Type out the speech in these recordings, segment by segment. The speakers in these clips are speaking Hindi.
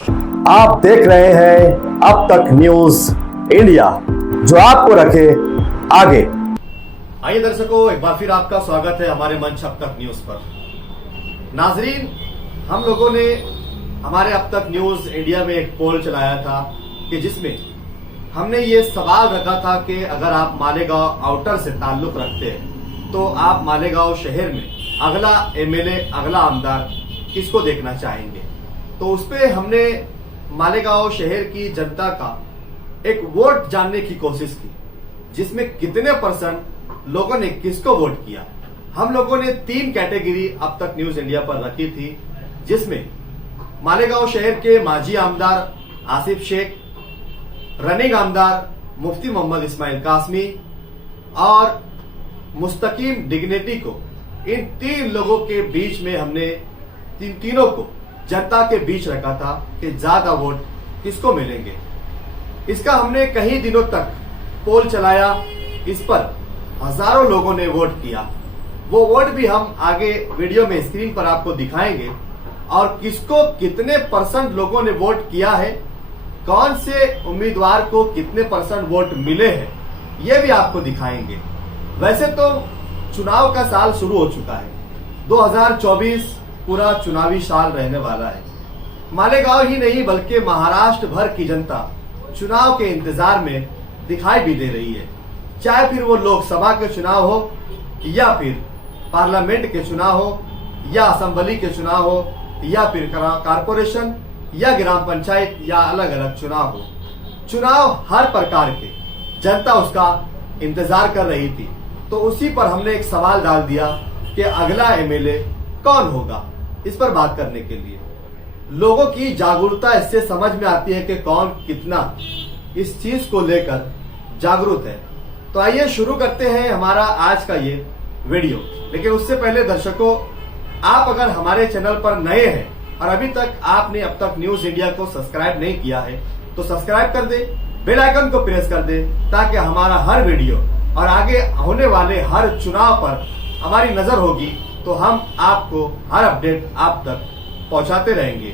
आप देख रहे हैं अब तक न्यूज इंडिया, जो आपको रखे आगे। आइए दर्शकों, एक बार फिर आपका स्वागत है हमारे मंच अब तक न्यूज पर। नाजरीन, हम लोगों ने हमारे अब तक न्यूज इंडिया में एक पोल चलाया था कि जिसमें हमने ये सवाल रखा था कि अगर आप मालेगांव आउटर से ताल्लुक रखते हैं तो आप मालेगांव शहर में अगला एमएलए, अगला आमदार किसको देखना चाहेंगे। तो उस पर हमने मालेगांव शहर की जनता का एक वोट जानने की कोशिश की, जिसमें कितने % लोगों ने किसको वोट किया। हम लोगों ने 3 कैटेगरी अब तक न्यूज इंडिया पर रखी थी, जिसमें मालेगांव शहर के माजी आमदार आसिफ शेख, रनिंग आमदार मुफ्ती मोहम्मद इस्माइल कासमी और मुस्तकीम डिग्निटी को, इन 3 लोगों के बीच में हमने तीनों को जनता के बीच रखा था कि ज्यादा वोट किसको मिलेंगे। इसका हमने कई दिनों तक पोल चलाया, इस पर हजारों लोगों ने वोट किया। वो वोट भी हम आगे वीडियो में स्क्रीन पर आपको दिखाएंगे और किसको कितने % लोगों ने वोट किया है, कौन से उम्मीदवार को कितने % वोट मिले हैं, ये भी आपको दिखाएंगे। वैसे तो चुनाव का साल शुरू हो चुका है, 2024 पूरा चुनावी साल रहने वाला है। मालेगांव ही नहीं बल्कि महाराष्ट्र भर की जनता चुनाव के इंतजार में दिखाई भी दे रही है, चाहे फिर वो लोकसभा के चुनाव हो या फिर पार्लियामेंट के चुनाव हो या असेंबली के चुनाव हो या फिर कारपोरेशन या ग्राम पंचायत या अलग अलग चुनाव हो। चुनाव हर प्रकार के जनता उसका इंतजार कर रही थी। तो उसी पर हमने एक सवाल डाल दिया कि अगला एमएलए कौन होगा। इस पर बात करने के लिए लोगों की जागरूकता इससे समझ में आती है कि कौन कितना इस चीज को लेकर जागरूक है। तो आइए शुरू करते हैं हमारा आज का ये वीडियो। लेकिन उससे पहले दर्शकों, आप अगर हमारे चैनल पर नए हैं और अभी तक आपने अब तक न्यूज इंडिया को सब्सक्राइब नहीं किया है तो सब्सक्राइब कर दे, बेल आइकन को प्रेस कर दे, ताकि हमारा हर वीडियो और आगे होने वाले हर चुनाव पर हमारी नजर होगी तो हम आपको हर अपडेट आप तक पहुंचाते रहेंगे।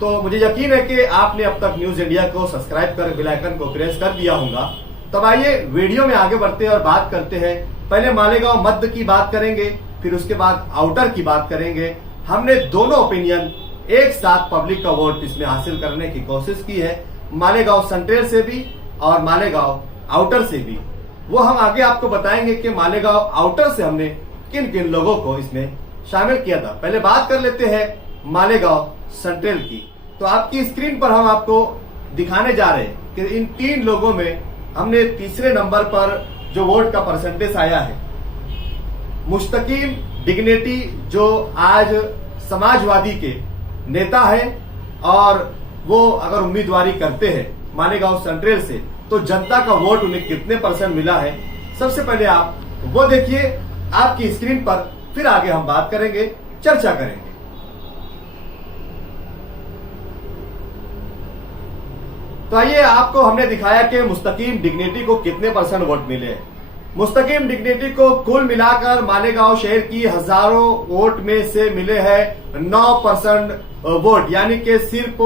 तो मुझे यकीन है कि आपने अब तक न्यूज इंडिया को सब्सक्राइब कर बेल आइकन को प्रेस कर दिया होगा। तब आइए वीडियो में आगे बढ़ते हैं और बात करते हैं। पहले मालेगांव मध्य की बात करेंगे, फिर उसके बाद आउटर की बात करेंगे। हमने दोनों ओपिनियन एक साथ पब्लिक का वोट इसमें हासिल करने की कोशिश की है, मालेगांव सेंट्रल से भी और मालेगांव आउटर से भी। वो हम आगे आपको बताएंगे कि मालेगांव आउटर से हमने किन किन लोगों को इसमें शामिल किया था। पहले बात कर लेते हैं मालेगांव सेंट्रल की। तो आपकी स्क्रीन पर हम आपको दिखाने जा रहे हैं कि इन 3 लोगों में हमने तीसरे नंबर पर जो वोट का % आया है, मुस्तकीम डिग्निटी, जो आज समाजवादी के नेता है और वो अगर उम्मीदवारी करते हैं मालेगांव सेंट्रल से तो जनता का वोट उन्हें कितने % मिला है, सबसे पहले आप वो देखिए आपकी स्क्रीन पर, फिर आगे हम बात करेंगे, चर्चा करेंगे। तो आइए, आपको हमने दिखाया कि मुस्तकीम डिग्निटी को कितने % वोट मिले हैं। मुस्तकीम डिग्निटी को कुल मिलाकर मालेगांव शहर की हजारों वोट में से मिले हैं 9% वोट, यानी कि सिर्फ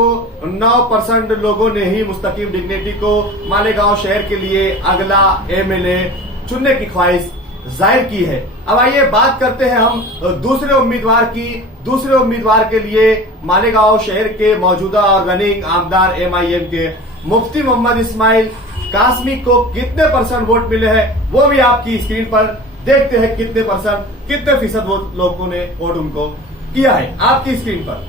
9% लोगों ने ही मुस्तकीम डिग्निटी को मालेगांव शहर के लिए अगला एमएलए चुनने की ख्वाहिश जाहिर की है। अब आइए बात करते हैं हम दूसरे उम्मीदवार की। दूसरे उम्मीदवार के लिए मालेगांव शहर के मौजूदा और रनिंग आमदार एमआईएम के मुफ्ती मोहम्मद इस्माइल कासमी को कितने % वोट मिले हैं, वो भी आपकी स्क्रीन पर देखते हैं। कितने % लोगों ने वोट उनको किया है, आपकी स्क्रीन पर।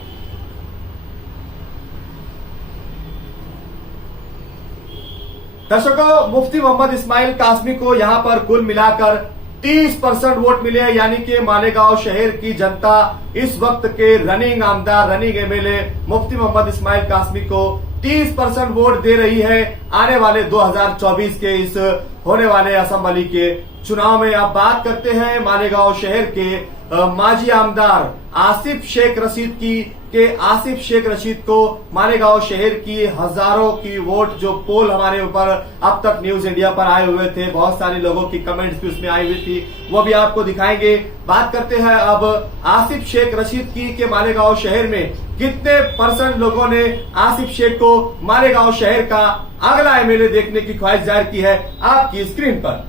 दर्शकों, मुफ्ती मोहम्मद इस्माइल कासमी को यहां पर कुल मिलाकर 30% वोट मिले हैं, यानी कि मालेगांव शहर की जनता इस वक्त के रनिंग आमदार, रनिंग एमएलए मुफ्ती मोहम्मद इस्माइल कासमी को 30% वोट दे रही है आने वाले 2024 के इस होने वाले असेंबली के चुनाव में। अब बात करते हैं मालेगांव शहर के माजी आमदार आसिफ शेख रशीद की के आसिफ शेख रशीद को मालेगांव शहर की हजारों की वोट जो पोल हमारे ऊपर अब तक न्यूज इंडिया पर आए हुए थे, बहुत सारे लोगों की कमेंट्स भी उसमें आई हुई थी, वो भी आपको दिखाएंगे। बात करते हैं अब आसिफ शेख रशीद की के मालेगांव शहर में कितने % लोगों ने आसिफ शेख को मालेगांव शहर का अगला एमएलए देखने की ख्वाहिश जाहिर की है आपकी स्क्रीन पर।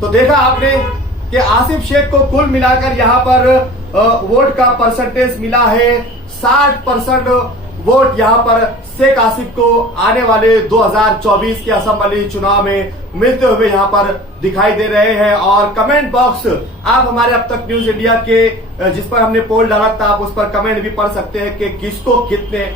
तो देखा आपने कि आसिफ शेख को कुल मिलाकर यहां पर वोट का परसेंटेज मिला है 60% वोट यहां पर शेख आसिफ को आने वाले 2024 के असेंबली चुनाव में मिलते हुए यहां पर दिखाई दे रहे हैं। और कमेंट बॉक्स आप हमारे अब तक न्यूज इंडिया के जिस पर हमने पोल डाला था आप उस पर कमेंट भी पढ़ सकते हैं कि किसको कितने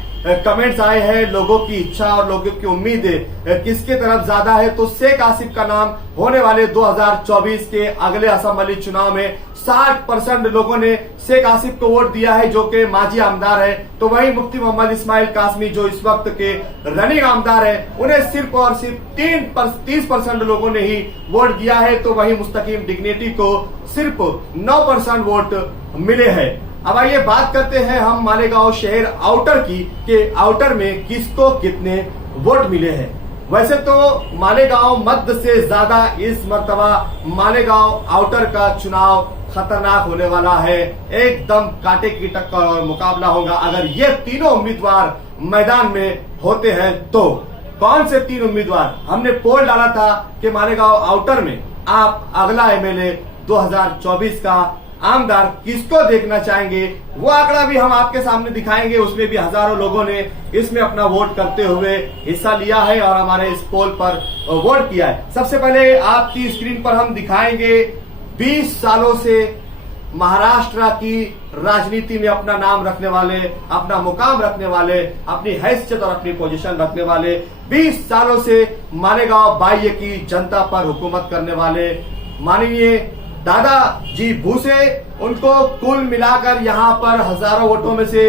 कमेंट्स आए हैं, लोगों की इच्छा और लोगों की उम्मीदें किसके तरफ ज्यादा है। तो शेख आसिफ का नाम होने वाले 2024 के अगले असेंबली चुनाव में 60% लोगों ने शेख आसिफ को वोट दिया है जो कि माजी आमदार है। तो वही मुफ्ती मोहम्मद इस्माइल कासमी जो इस वक्त के रनिंग आमदार है उन्हें सिर्फ और सिर्फ 30% लोगों ने ही वोट दिया है। तो वही मुस्तकीम डिग्निटी को सिर्फ 9% वोट मिले हैं। अब आइए बात करते हैं हम मालेगांव शहर आउटर की कि आउटर में किसको कितने वोट मिले हैं। वैसे तो मालेगांव मध्य से ज्यादा इस मर्तबा मालेगांव आउटर का चुनाव खतरनाक होने वाला है, एकदम कांटे की टक्कर और मुकाबला होगा अगर ये तीनों उम्मीदवार मैदान में होते हैं। तो कौन से 3 उम्मीदवार, हमने पोल डाला था कि मालेगांव आउटर में आप अगला एमएलए 2024 का आमदार किसको देखना चाहेंगे, वो आंकड़ा भी हम आपके सामने दिखाएंगे। उसमें भी हजारों लोगों ने इसमें अपना वोट करते हुए हिस्सा लिया है और हमारे इस पोल पर वोट किया है। सबसे पहले आपकी स्क्रीन पर हम दिखाएंगे 20 सालों से महाराष्ट्र की राजनीति में अपना नाम रखने वाले, अपना मुकाम रखने वाले, अपनी हैसियत और अपनी पोजीशन रखने वाले, 20 सालों से मालेगांव बाह्य की जनता पर हुकूमत करने वाले माननीय दादाजी भूसे, उनको कुल मिलाकर यहां पर हजारों वोटों में से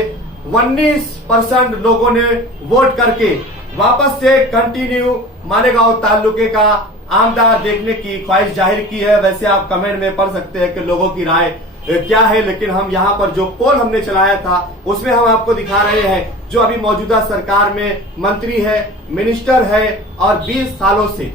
19% लोगों ने वोट करके वापस से कंटिन्यू मालेगांव तालुके का आमदार देखने की ख्वाहिश जाहिर की है। वैसे आप कमेंट में पढ़ सकते हैं कि लोगों की राय क्या है, लेकिन हम यहाँ पर जो पोल हमने चलाया था उसमें हम आपको दिखा रहे हैं जो अभी मौजूदा सरकार में मंत्री है, मिनिस्टर है और 20 सालों से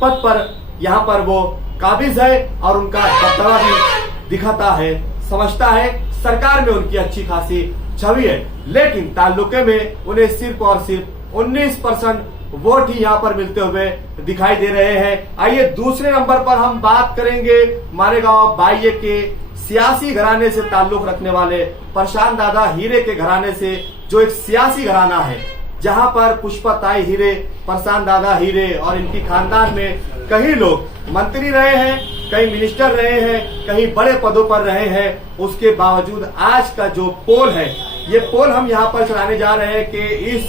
पद पर यहाँ पर वो काबिज है और उनका दबदबा भी दिखाता है, समझता है, सरकार में उनकी अच्छी खासी छवि है। लेकिन तालुके में उन्हें सिर्फ और सिर्फ 19% वोट ही यहाँ पर मिलते हुए दिखाई दे रहे हैं। आइए दूसरे नंबर पर हम बात करेंगे मालेगांव बाह्य के सियासी घराने से ताल्लुक रखने वाले प्रशांत दादा हीरे के घराने से, जो एक सियासी घराना है जहां पर पुष्पताई हीरे, प्रशांत दादा हीरे और इनकी खानदान में कई लोग मंत्री रहे हैं, कई मिनिस्टर रहे हैं, कहीं बड़े पदों पर रहे हैं। उसके बावजूद आज का जो पोल है, ये पोल हम यहाँ पर चलाने जा रहे हैं कि इस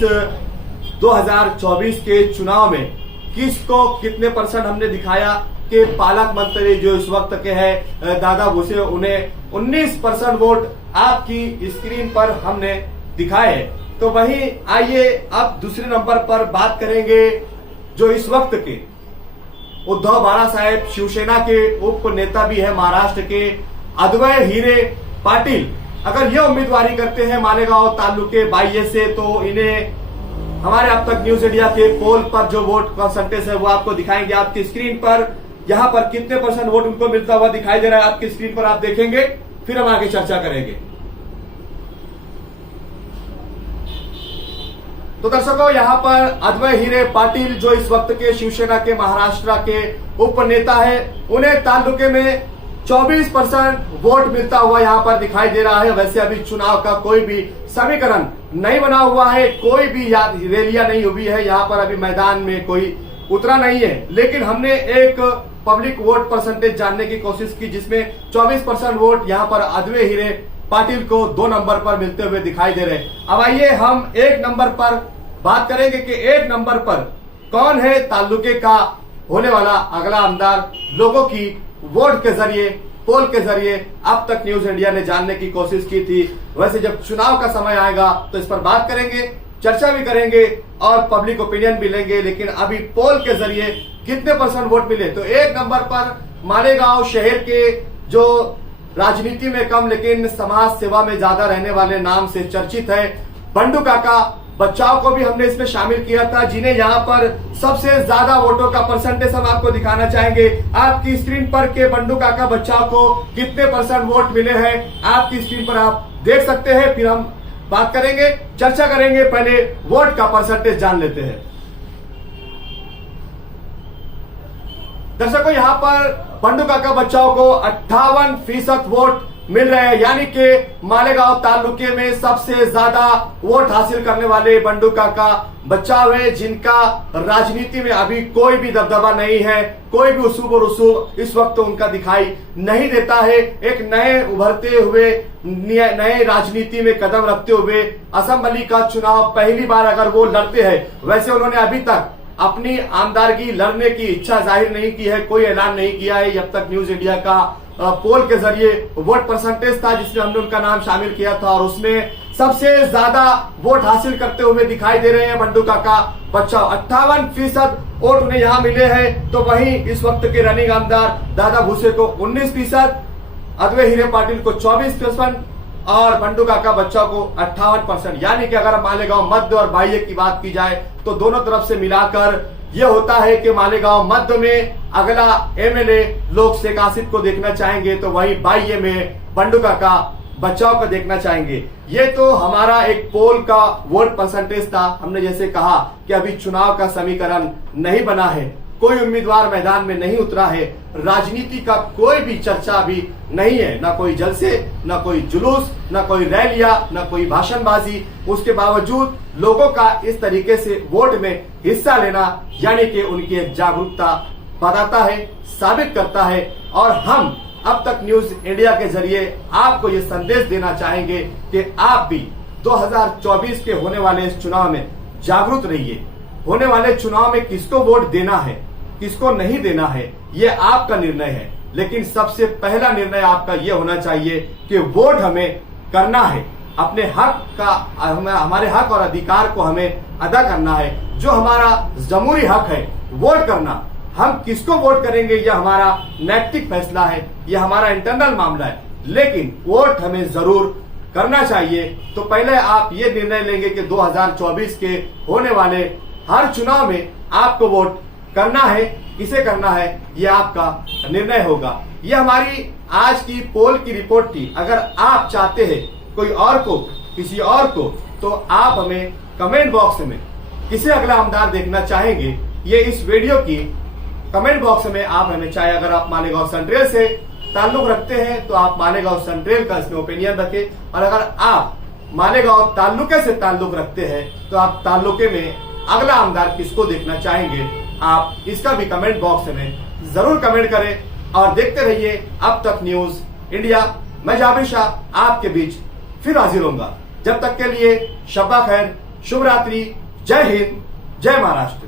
2024 के चुनाव में किसको कितने % हमने दिखाया कि पालक मंत्री जो इस वक्त के हैं दादा भूसे, उन्हें 19% वोट आपकी स्क्रीन पर हमने दिखाए हैं। तो वहीं आइए अब दूसरे नंबर पर बात करेंगे जो इस वक्त के उद्धव बाळासाहेब शिवसेना के उप नेता भी है महाराष्ट्र के अद्वैय हीरे पाटिल। अगर ये उम्मीदवारी करते हैं मालेगांव तालुके बाह्य से तो इन्हें हमारे अब तक न्यूज इंडिया के पोल पर जो वोट परसेंटेज है वो आपको दिखाएंगे आपकी स्क्रीन पर। यहाँ पर कितने % वोट उनको मिलता हुआ दिखाई दे रहा है आपकी स्क्रीन पर आप देखेंगे, फिर हम आगे चर्चा करेंगे। तो दर्शकों, यहाँ पर अद्वैय हीरे पाटिल जो इस वक्त के शिवसेना के महाराष्ट्र के उप नेता है, उन्हें तालुके में 24% वोट मिलता हुआ यहाँ पर दिखाई दे रहा है। वैसे अभी चुनाव का कोई भी समीकरण नहीं बना हुआ है, कोई भी रैलियां नहीं हुई है, यहाँ पर अभी मैदान में कोई उतरा नहीं है, लेकिन हमने एक पब्लिक वोट परसेंटेज जानने की कोशिश की जिसमें 24% वोट यहाँ पर अद्वैय हीरे पाटिल को 2 नंबर पर मिलते हुए दिखाई दे रहे हैं। अब आइए हम 1 नंबर पर बात करेंगे कि 1 नंबर पर कौन है तालुके का होने वाला अगला आमदार। लोगों की वोट के जरिए, पोल के जरिए अब तक न्यूज इंडिया ने जानने की कोशिश की थी। वैसे जब चुनाव का समय आएगा तो इस पर बात करेंगे। चर्चा भी करेंगे और पब्लिक ओपिनियन भी लेंगे। लेकिन अभी पोल के जरिए कितने % वोट मिले, तो 1 नंबर पर मालेगांव शहर के जो राजनीति में कम लेकिन समाज सेवा में ज्यादा रहने वाले नाम से चर्चित है बंडू काका बच्चाओं को भी हमने इसमें शामिल किया था, जिन्हें यहाँ पर सबसे ज्यादा वोटों का परसेंटेज हम आपको दिखाना चाहेंगे। आपकी स्क्रीन पर के बंडू काका बच्चाओं को कितने % वोट मिले हैं आपकी स्क्रीन पर आप देख सकते हैं। फिर हम बात करेंगे, चर्चा करेंगे। पहले वोट का परसेंटेज जान लेते हैं। दर्शकों, यहां पर बंडू काका बच्चाओं को 58% वोट मिल रहे हैं, यानी कि मालेगांव तालुके में सबसे ज्यादा वोट हासिल करने वाले बंडू काका बच्चाव है, जिनका राजनीति में अभी कोई भी दबदबा नहीं है, कोई भी उसूब और रसूब इस वक्त उनका दिखाई नहीं देता है। एक नए उभरते हुए नए राजनीति में कदम रखते हुए असेंबली का चुनाव पहली बार अगर वो लड़ते हैं, वैसे उन्होंने अभी तक अपनी आमदारगी लड़ने की इच्छा जाहिर नहीं की है, कोई ऐलान नहीं किया है। अब तक न्यूज इंडिया का पोल के जरिए वोट परसेंटेज था जिसमें हमने उनका नाम शामिल किया था और उसमें सबसे ज्यादा वोट हासिल करते हुए दिखाई दे रहे हैं बंडू काका बच्चाव। 58% वोट उन्हें यहाँ मिले हैं। तो वहीं इस वक्त के रनिंग आमदार दादा भूसे को 19%, अद्वै हीरे पाटिल को 24% और बंडू काका बच्चाओं को 58%। यानी कि अगर मालेगांव मध्य और बाह्य की बात की जाए तो दोनों तरफ से मिलाकर यह होता है कि मालेगांव मध्य में अगला एमएलए लोग शेख आसिफ को देखना चाहेंगे, तो वहीं बाह्य में बंडू काका बच्चाओं को देखना चाहेंगे। ये तो हमारा एक पोल का वोट परसेंटेज था। हमने जैसे कहा कि अभी चुनाव का समीकरण नहीं बना है, कोई उम्मीदवार मैदान में नहीं उतरा है, राजनीति का कोई भी चर्चा अभी नहीं है, ना कोई जलसे, ना कोई जुलूस, ना कोई रैलियां, ना कोई भाषणबाजी। उसके बावजूद लोगों का इस तरीके से वोट में हिस्सा लेना यानी कि उनकी एक जागरूकता बताता है, साबित करता है। और हम अब तक न्यूज इंडिया के जरिए आपको ये संदेश देना चाहेंगे कि आप भी 2024 के होने वाले इस चुनाव में जागरूक रहिए। होने वाले चुनाव में किसको वोट देना है, किसको नहीं देना है, ये आपका निर्णय है। लेकिन सबसे पहला निर्णय आपका ये होना चाहिए कि वोट हमें करना है, अपने हक का, हमारे हक और अधिकार को हमें अदा करना है। जो हमारा जमहूरी हक है वोट करना, हम किसको वोट करेंगे यह हमारा नैतिक फैसला है, यह हमारा इंटरनल मामला है, लेकिन वोट हमें जरूर करना चाहिए। तो पहले आप ये निर्णय लेंगे कि 2024 के होने वाले हर चुनाव में आपको वोट करना है, किसे करना है यह आपका निर्णय होगा। यह हमारी आज की पोल की रिपोर्ट थी। अगर आप चाहते हैं कोई और को, किसी और को, तो आप हमें कमेंट बॉक्स में किसे अगला आमदार देखना चाहेंगे, ये इस वीडियो की कमेंट बॉक्स में आप हमें, चाहे अगर आप मालेगांव सेंट्रल से ताल्लुक रखते हैं तो आप मालेगांव सेंट्रल का इसमें ओपिनियन रखें, और अगर आप मालेगांव ताल्लुके से ताल्लुक रखते हैं तो आप ताल्लुके में अगला आमदार किसको देखना चाहेंगे, आप इसका भी कमेंट बॉक्स में जरूर कमेंट करें। और देखते रहिए अब तक न्यूज इंडिया। मैं जाबिर शाह आपके बीच फिर हाजिर होऊंगा। जब तक के लिए शब्बा खैर, शुभ रात्रि, जय हिंद, जय महाराष्ट्र।